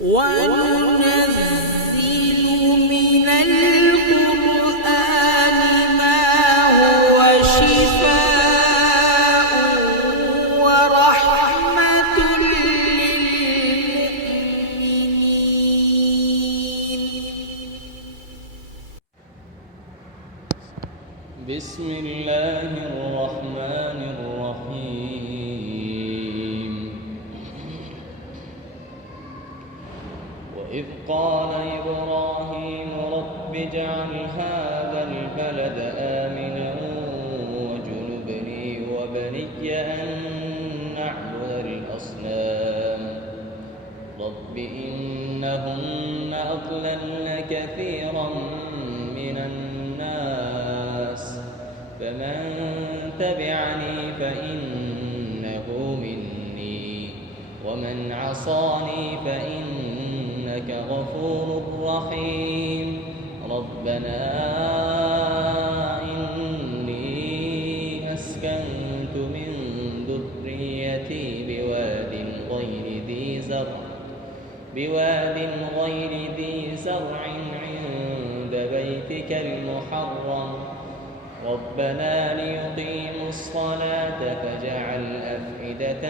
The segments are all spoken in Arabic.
وننزل من القرآن ما هو شفاء ورحمة للمؤمنين. بسم الله الرحمن الرحيم. وإذ قال إبراهيم رب اجعل هذا البلد آمنا واجنبني وبني أن نعبد الأصنام رب إنهن أضللن كثيرا من الناس فمن تبعني فإنه مني ومن عصاني فإنك غفور رحيم. ربنا إني أسكنت من ذريتي بواد غير ذي زرع عند بيتك المحرم ربنا ليقيموا الصلاة فاجعل أفئدة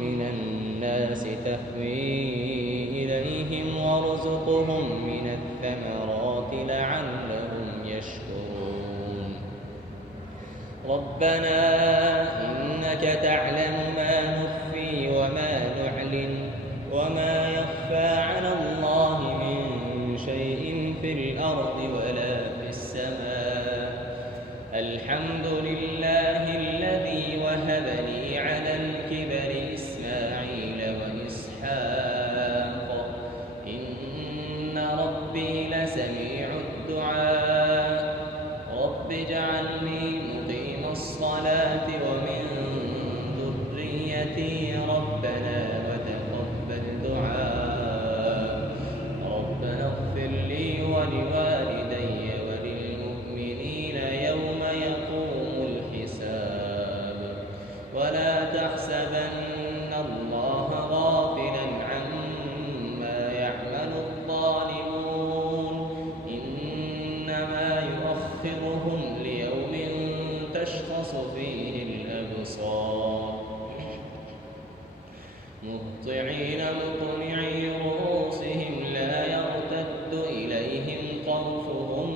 من الناس تهوي إليهم وارزقهم من الثمرات لعلهم يشكرون. ربنا إنك تعلم ما نخفي وما نعلن وما يخفى على الله من شيء في الأرض ولا في السماء. الحمد لله الذي وهب لي على الكبر إسماعيل وإسحاق إن ربي لسميع الدعاء. رب اجعلني مقيم الصلاة ومن ذريتي ربنا وتقبل دعاء. ربنا اغفر لي ولوالدي وللمؤمنين يوم يقوم الحساب. ولا تحسبن الله غافلا عما يعمل الظالمون إنما يؤخرهم ليوم تشخص فيه الأبصار مهطعين مقنعي رؤوسهم لا يرتد إليهم طرفهم